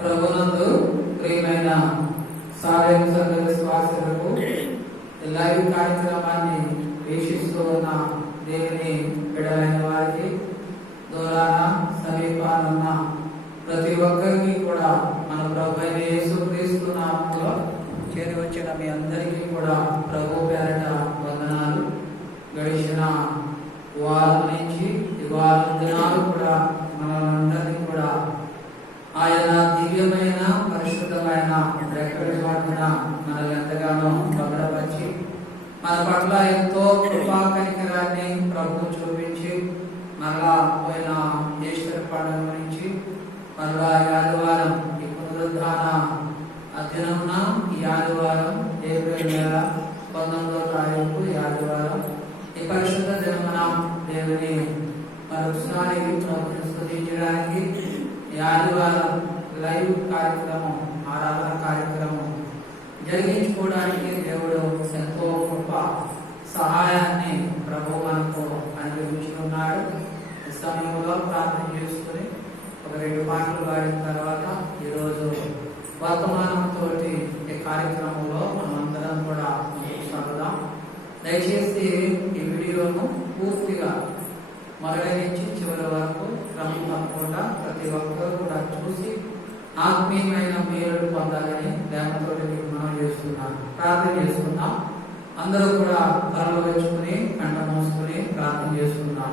ప్రభునందు ప్రియమైన సాయం సంఘ విశ్వాసులకు లైవ్ కార్యక్రమాన్ని వీక్షిస్తూ ఉన్న దేవుని బిడ్డలైన వారికి దూరాన సమీపానున్న ప్రతి ఒక్కరికి కూడా మన ప్రభు అయిన యేసుక్రీస్తు నామములో చేరి వచ్చిన మీ అందరికీ కూడా ప్రభు పేరట వందనాలు. గడిచిన వారం నుంచి ఈ వారం దినాలు కూడా మనందరినీ కూడా ఆయన దివ్యమైన పరిశుద్ధమైన రెక్కల చాటున మనల్ని ఎంతగానో భద్రపరిచి మన పట్ల ఎంతో కృపా కనికరాన్ని ప్రభు చూపించి మరలా పోయిన ఈస్టర్ పండుగ నుంచి మరలా ఈ ఆదివారం ఈ పునరుద్ధాన అధ్యయనమున ఈ ఆదివారం ఏప్రిల్ నెల 19వ తారీఖు ఈ ఆదివారం ఈ పరిశుద్ధ దినమున దేవుని మరొకసారి ప్రభుని స్తుతించడానికి ఈ ఆదివారం లైవ్ కార్యక్రమం ఆరాధన కార్యక్రమం జరిగించుకోవడానికి దేవుడు ఎంతో గొప్ప సహాయాన్ని ప్రభు మనకు అనుగ్రహించుకున్నాడు. ఈ సమయంలో ప్రార్థన చేసుకుని ఒక 2 పాటలు పాడిన తర్వాత ఈరోజు వర్తమానంతో ఈ కార్యక్రమంలో మనమందరం కూడా సాగుదాం. దయచేసి ఈ వీడియోను పూర్తిగా మొదటి నుంచి చివరి వరకు క్రమం తప్పకుండా ప్రతి ఒక్కరూ కూడా చూసి ఆత్మీయమైన మేలు పొందాలని దేవతో మనం చేస్తున్నాం. ప్రార్థన చేసుకుందాం. అందరూ కూడా తలలు వేసుకుని కంట మూసుకుని ప్రార్థన చేసుకుందాం.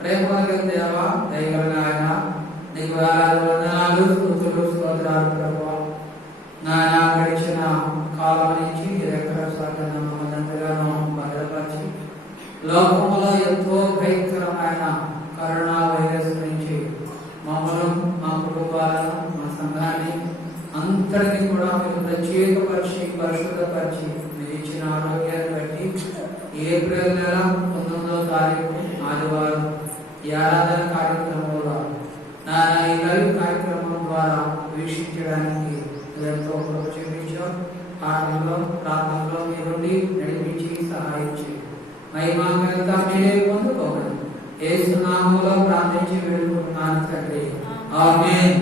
ప్రేమ కలిగిన దేవ, దయగల ఆయన, నీకు వందనాలు, స్తుతులు, స్తోత్రాలు ప్రభువా. నాయన గడిచిన కాలం నుంచి ఎక్కడ మమ్మల్ని ఎంతగానో భద్రపరిచి లోకంలో ఎంతో భయంకరమైన కరోనా వైరస్ నుంచి మమ్మల్ని, మా కుటుంబాలను, మా సంఘాన్ని అంతటిని కూడా మీరు ప్రత్యేకపరిచి పరిశుద్ధపరిచి మీరు ఇచ్చిన ఆరోగ్యాన్ని బట్టి ఏప్రిల్ నెల 19వ తారీఖు ఆదివారం ఈ ఆరాధన కార్యక్రమంలో ఈ లైవ్ కార్యక్రమం ద్వారా వీక్షించడానికి ఎంతో కృప చూపించాం. ఆటల్లో ప్రాంతంలో మీరుండి నడిపించి సహాయించి మహిమాంగంతా మీరే పొందుకోవాలి. యేసు నామములో ప్రార్థించి వేడుకుంటున్నాను తండ్రి. ఆమేన్.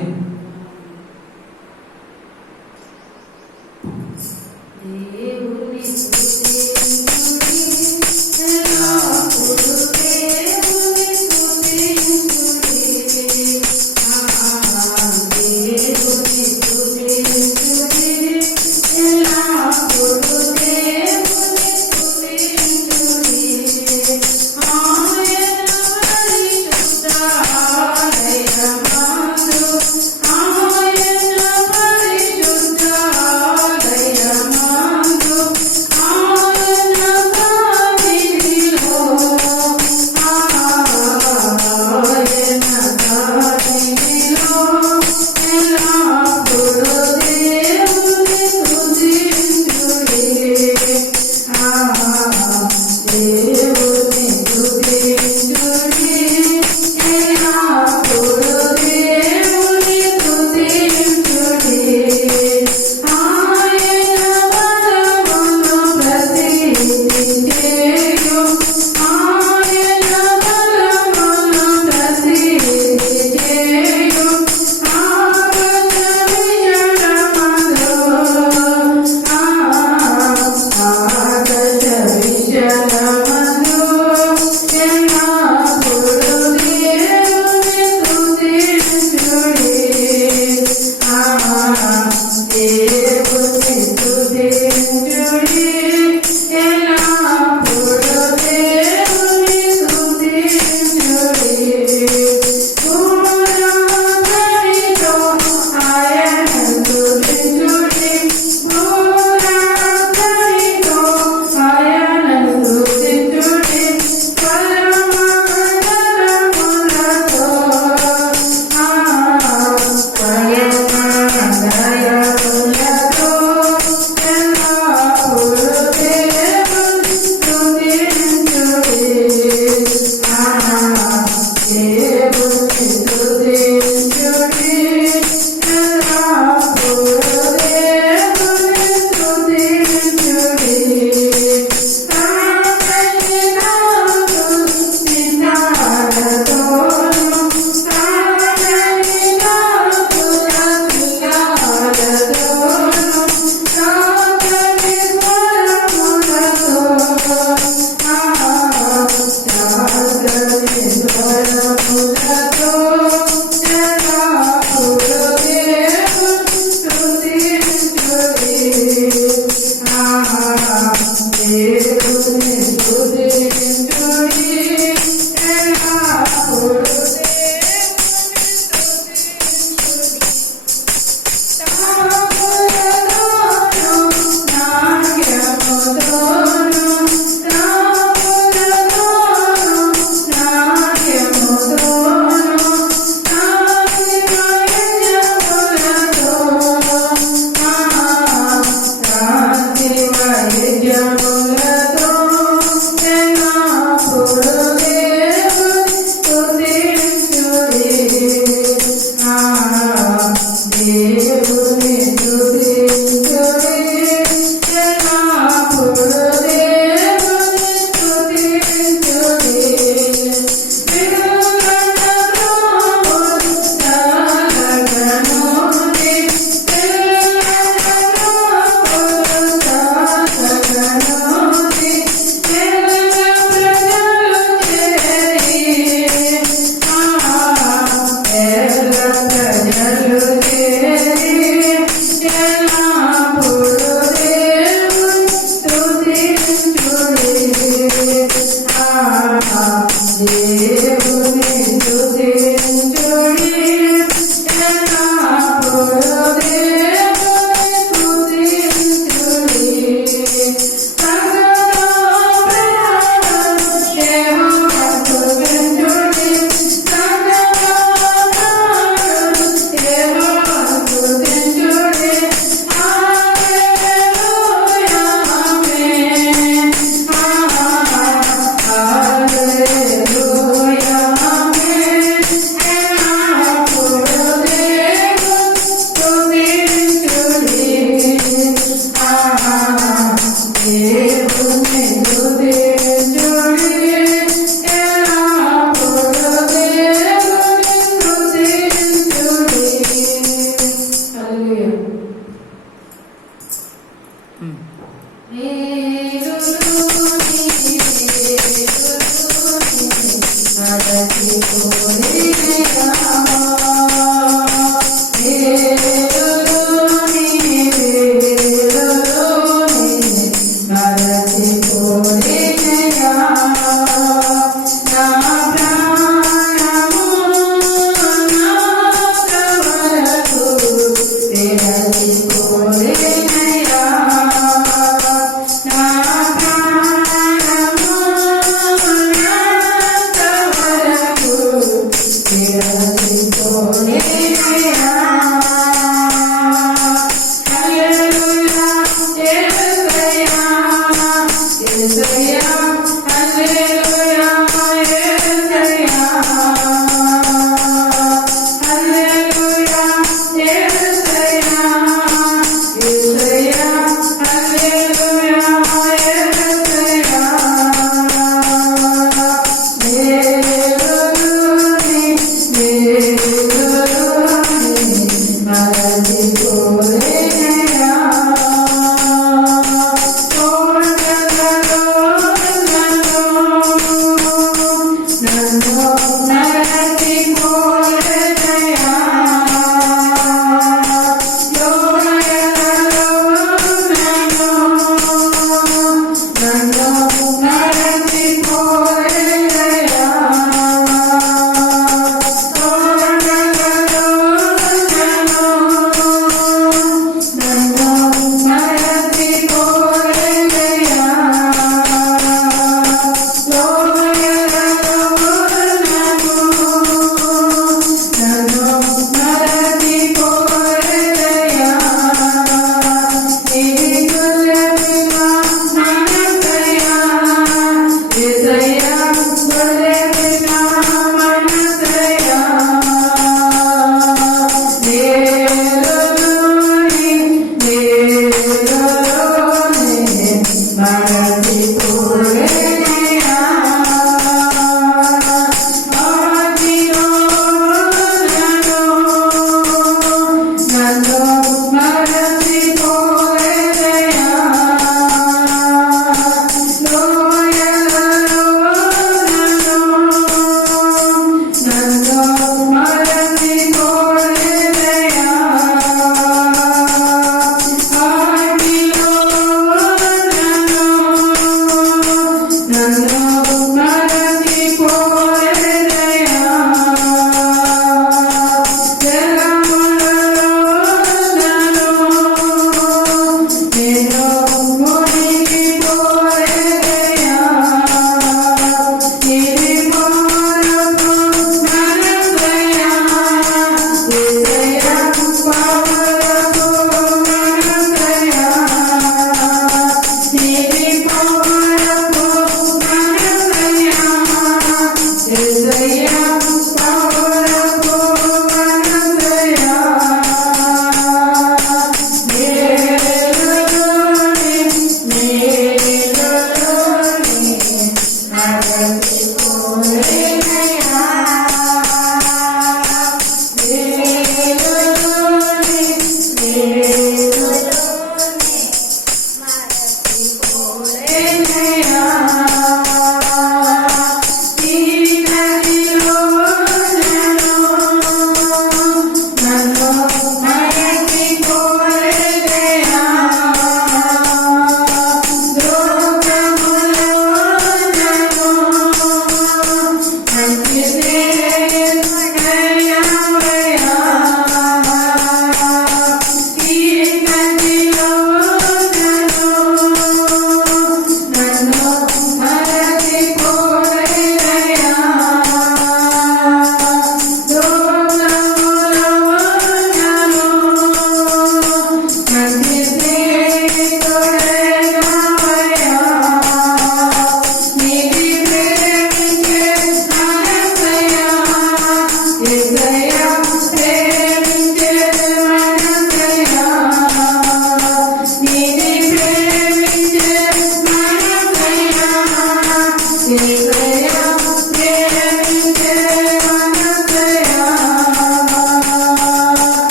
Hallelujah.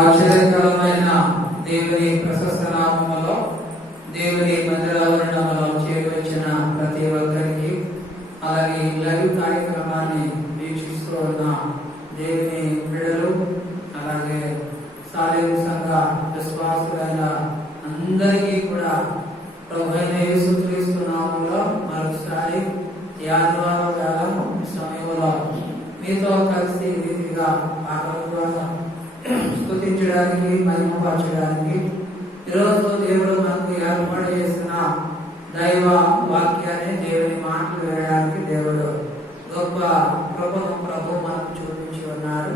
ఆశ్చర్యకరమైన దేవుని ప్రశస్త నామములో దేవుని మందిరావరణంలో చేరువచ్చిన ప్రతి ఒక్కరికి, అలాగే లైవ్ కార్యక్రమాన్ని వీక్షిస్తూ ఉన్న దేవుని బిడ్డలు, అలాగే సాలేము సంఘ విశ్వాసులైన అందరికీ కూడా ప్రభువైన యేసుక్రీస్తు నామములో మరొకసారి ఈ ఆదివారం వేళ సమయంలో మీతో కలిసి రీతిగా పాటల ద్వారా స్తుతించడానికి, మహిమపరచడానికి ఈరోజు దేవుడు మనకు ఏర్పాటు చేసిన దైవ వాక్యాన్ని, దేవుని మాటలు వినడానికి దేవుడు గొప్ప కృపను ప్రభు మనకు చూపించి ఉన్నాడు.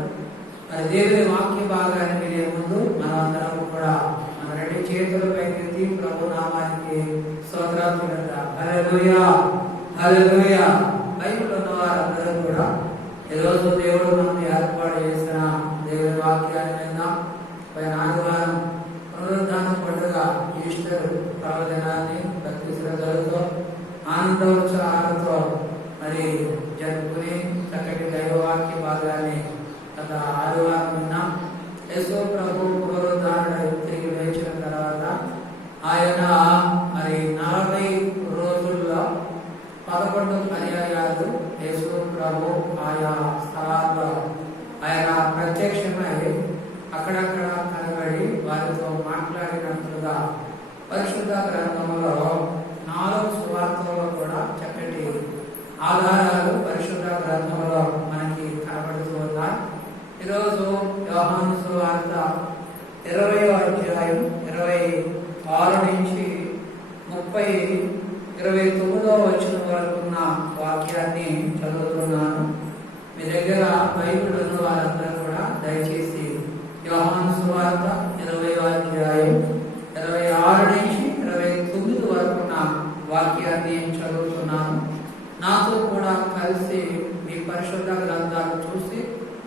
మరి దేవుని వాక్య భాగాన్ని వినే ముందు మనమందరం కూడా మన రెండు చేతులపై ఎత్తి ప్రభు నామానికి స్తోత్రాలు చెల్లిద్దాం. హల్లెలూయా, హల్లెలూయా. బైబిల్ ఉన్న వారందరూ కూడా ఈరోజు దేవుడు మనకు ఏర్పాటు చేసిన దేవుని వాక్యాన్ని విందాం. పైన ఆదివారం పునరుద్ధాన పండుగ, ఈస్టర్ పర్వదినాన్ని భక్తి శ్రద్ధలతో ఆనందోత్సాహాలతో మరి జరుపుకుని చక్కటి దైవవాక్య భాగాన్ని గత ఆదివారం విన్నాం. యేసు ప్రభు పునరుద్ధానుడై తిరిగి లేచిన తర్వాత ఆయన మరి 40 రోజుల్లో 11 పర్యాయాలు యేసు ప్రభు ఆయా స్థలాల్లో ఆయన ప్రత్యక్షమై అక్కడక్కడ కనబడి వారితో మాట్లాడినట్లుగా పరిశుద్ధ గ్రంథంలో 4 సువార్తల్లో కూడా చక్కటి ఆధారాలు పరిశుద్ధ గ్రంథంలో మనకి కనబడుతూ ఉన్నాయి. ఈరోజు యోహాను సువార్త 20వ అధ్యాయం 26 నుంచి 29వ వచనం వరకు ఉన్న వాక్యాన్ని చదువుతున్నాను. మీ దగ్గర బైబిల్ ఉన్న వారందరూ కూడా దయచేసి యోహాను సువార్త 20వ అధ్యాయం 26 నుంచి 29 వరకు ఉన్న వాక్యాన్ని చదువుతున్నాను. నాతో కూడా కలిసి మీ పరిశుద్ధ గ్రంథాలు చూసి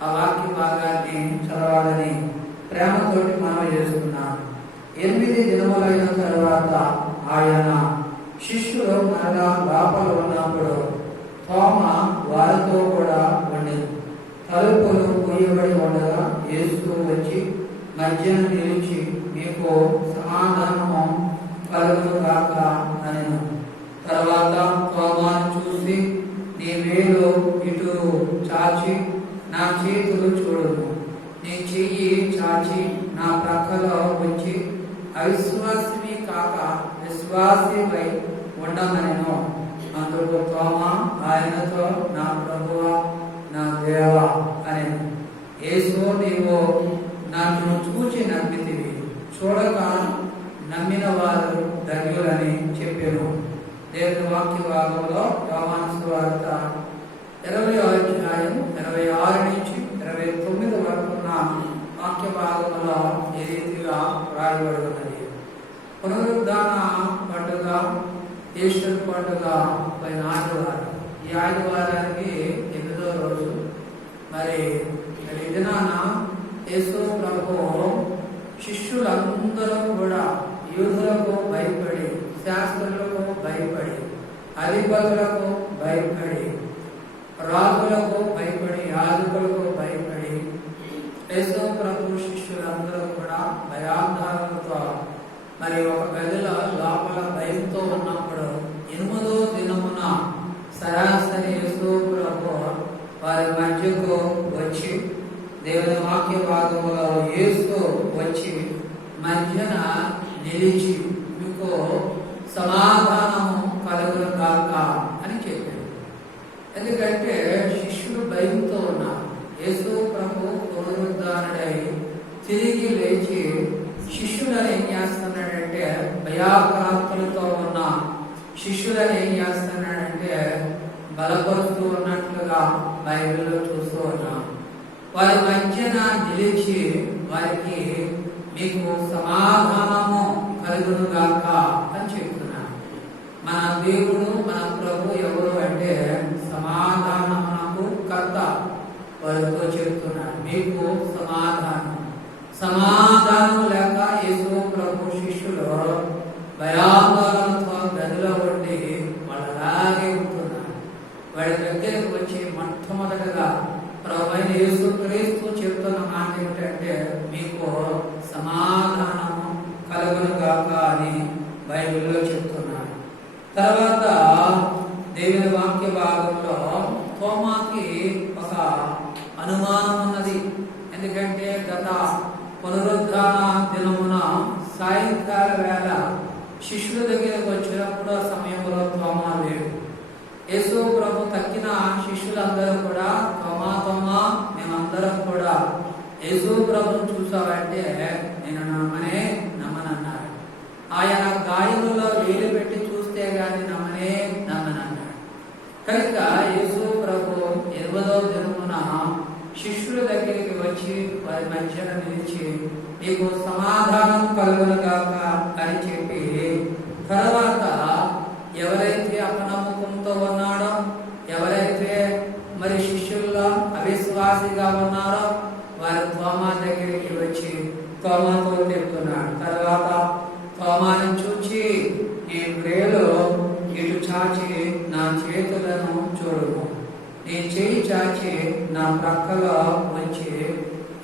ఆ వాక్య భాగాన్ని చదవాలని ప్రేమతోటి మనం చేస్తున్నాను. 8 దినములైన తర్వాత ఆయన శిష్యులు మరలా లోపల ఉన్నప్పుడు తోమ వారితో కూడా ఉండేది. తలుపులు మూయబడి ఉండగా యేసు వచ్చి మధ్యన నిలిచి, మీకు సమాధానము కలుగును గాక అనెను. తర్వాత తోమాను చూసి, నీ వేలు ఇటు చాచి నా చేతులు చూడుము, నీ చెయ్యి చాచి నా ప్రక్కలో ఉంచి అవిశ్వాసిని కాక విశ్వాసివై ఉండమనెను. అందుకు తోమా ఆయనతో, నా ప్రభువా, నా దేవా అనెను. యేసు, నీవు నన్ను చూచి నమ్మితివి, చూడక నమ్మిన వారు ధన్యులని చెప్పెను. దేవుని వాక్య భాగంలో యోహాను సువార్త 20వ అధ్యాయం 26 నుంచి 29 వరకు ఉన్న వాక్య భాగంలో ఈ రీతిగా రాయబడి ఉన్నది. పునరుద్ధాన పండుగ, ఈస్టర్ పండుగ పైన ఆదివారం. ఈ ఆదివారానికి 8వ రోజు. మరి ఈ దినాన యేసు ప్రభు శిష్యులందరూ కూడా యూదులకు భయపడి, శాస్త్రులకు భయపడి, అధిపతులకు భయపడి, రాజులకు భయపడి, యాజకులకు భయపడి, యేసు ప్రభు శిష్యులందరూ కూడా భయాందోళనలతో మరి ఒక గదిలో లోపల భయంతో ఉన్నప్పుడు 8వ దినమున సరాసరి యేసు ప్రభు వారి మధ్యకు వచ్చి, దేవుని వాక్య భాగంలో యేసు వచ్చి మధ్యన నిలిచి, మీకు సమాధానము కలుగును గాక అని చెప్పాడు. ఎందుకంటే శిష్యులు భయంతో ఉన్నారు. యేసు ప్రభు పునరుద్ధానుడై తిరిగి లేచి శిష్యులను ఏం చేస్తున్నాడంటే భయ భయాక్రాంతులతో ఉన్న శిష్యులను ఏం చేస్తున్నాడంటే బలపరుస్తూ ఉన్నట్లుగా బైబిల్లో చూస్తూ ఉన్నాం. వారి మధ్యన నిలిచి వారికి మీకు సమాధానము కలుగునుగాక అని చెప్తున్నాను. మన దేవుడు మన ప్రభు ఎవరు అంటే సమాధానమునకు కర్త. వారితో చెప్తున్నాడు మీకు సమాధానం లేక యేసు ప్రభు శిష్యులు భయాందోళనతో గదిలో ఉండి వాళ్ళు అలాగే ఉంటున్నారు. వాడి దగ్గరకు వచ్చి మొట్టమొదటిగా ప్రభువైన యేసు క్రీస్తు చెప్తున్న మాట ఏమిటంటే మీకు సమాధానము కలుగునుగాక అని బైబిల్లో చెప్తున్నాడు. తర్వాత దేవుని వాక్య భాగంలో తోమాకి ఒక అనుమానం ఉన్నది. ఎందుకంటే గత పునరుద్ధాన దినమున సాయంకాల వేళ శిష్యుల దగ్గరకు వచ్చినప్పుడు ఆ సమయంలో తోమా లేడు. యేసు ప్రభు తక్కిన శిష్యులందరూ కూడా తోమా మేమందరం కూడా యేసు ప్రభుని చూసావంటే నేను నమ్మనన్నాడు. ఆయన గాయములో వేలు పెట్టి చూస్తే గాని నమ్మనన్నాడు. కనుక యేసు ప్రభు 20వ దినమున శిష్యుల దగ్గరికి వచ్చి వారి మధ్యన నిలిచి మీకు సమాధానం కలుగునుగాక అని చెప్పి తర్వాత ఎవరైతే అపనమ్మకంతో ఉన్నాడో, ఎవరైతే మరి శిష్యుల్లో అవిశ్వాసిగా ఉన్నారో వారి తోమా దగ్గరికి వచ్చి తోమాతో చెప్తున్నాడు. తర్వాత తోమాని చూచి నీ వేలు ఇటు చాచి నా చేతులను చూడుము, నీ చేయి చాచి నా ప్రక్కలో వచ్చి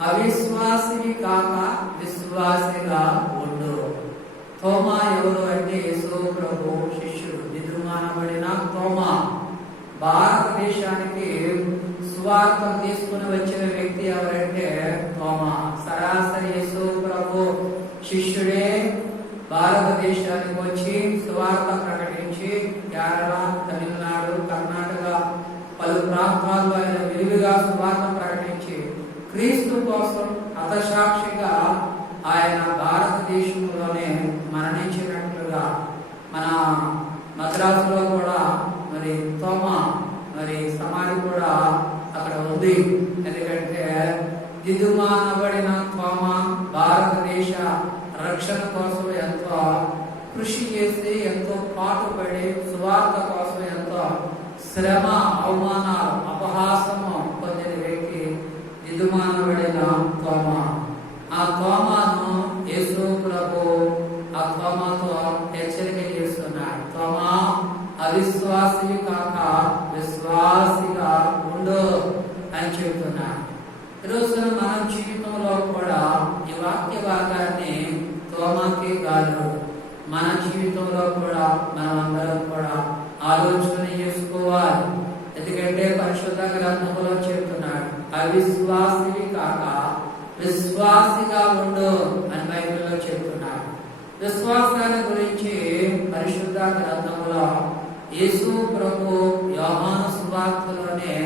అవిశ్వాసిని కాక విశ్వాసిగా ఉండు. తోమా ఎవరు అంటే యేసు ప్రభు శిష్యుడు, నిద్రమానబడిన తోమా. భారతదేశానికి సువార్త తీసుకుని వచ్చిన వ్యక్తి ఎవరంటే తోమా. సరాసరి యేసు ప్రభు శిష్యుడే భారతదేశానికి వచ్చి సువార్త ప్రకటించి కేరళ, తమిళనాడు, కర్ణాటక పలు ప్రాంతాల్లో ఆయన విరివిగా సువార్త ప్రకటించి క్రీస్తు కోసం హతసాక్షిగా ఆయన భారతదేశంలోనే మరణించినట్లుగా మన మద్రాసులో కూడా మరి తోమా మరి సమాధి కూడా అక్కడ ఉంది. ఎందుకంటే దిదుమానబడిన తోమా భారతదేశ రక్షణ కోసం ఎంతో కృషి చేసి ఎంతో పాటుపడి సువార్త కోసం ఎంతో శ్రమ, అవమానాలు, అపహాసము పొందిన వ్యక్తి దిదుమానబడిన తోమా. ఆ తోమాను యేసు ప్రభు ఆ తోమాతో హెచ్చరిక చేస్తున్నాడు. తోమా అవిశ్వాసి కాక విశ్వాసిగా ఉండు అని చెప్తున్నాడు. ఈరోజు మన జీవితంలో కూడా ఈ వాక్య భాగాన్ని తోమాకి కాదు, మన జీవితంలో కూడా మనం అందరం కూడా ఆలోచన చేసుకోవాలి. ఎందుకంటే పరిశుద్ధ గ్రంథంలో చెప్తున్నాడు అవిశ్వాసి కాక విశ్వాసిగా ఉండు అని బైబిల్లో చెప్తున్నాడు. విశ్వాసాన్ని గురించి పరిశుద్ధ గ్రంథంలో యేసు ప్రభు యోహాను సువార్తలోనే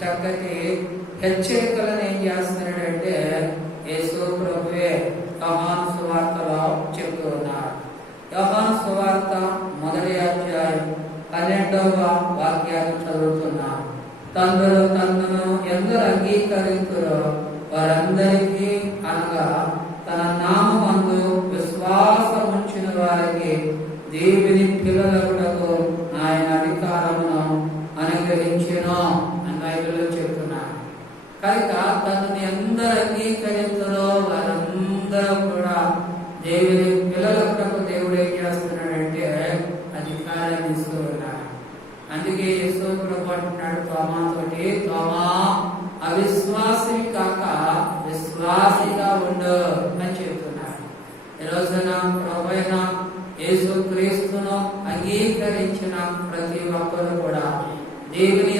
చక్కటి హెచ్చరికలను ఏం చేస్తున్నాడంటే యేసు ప్రభువే యోహాను సువార్తలో చెప్తూ ఉన్నాడు. యోహాను సువార్త 1వ అధ్యాయం 12వ వాక్యాన్ని చదువుతున్నాడు. తన్నును ఎందరు అంగీకరించురో వారందరికీ అనగా తన నామమందు విశ్వాసం ఉంచిన వారికి దేవుని పిల్లలకు ఆయన అధికారమును అనుగ్రహించెను అని బైబిల్లో చెప్తున్నాడు. కనుక తనని ఎందరు అంగీకరించురో వారందరూ కూడా దేవుని పిల్లలకు దేవుడు ఏం చేస్తున్నాడంటే అధికారాన్ని ఇస్తూ ఉన్నాడు. అందుకే యేసు ప్రభు అంటున్నాడు తోమాతోటి, తోమా అవిశ్వాసి కాక విశ్వాసిగా ఉండు అని చెప్తున్నాడు. ఈ రోజున ప్రభువైన యేసు క్రీస్తును అంగీకరించిన ప్రతి ఒక్కరు కూడా దేవుని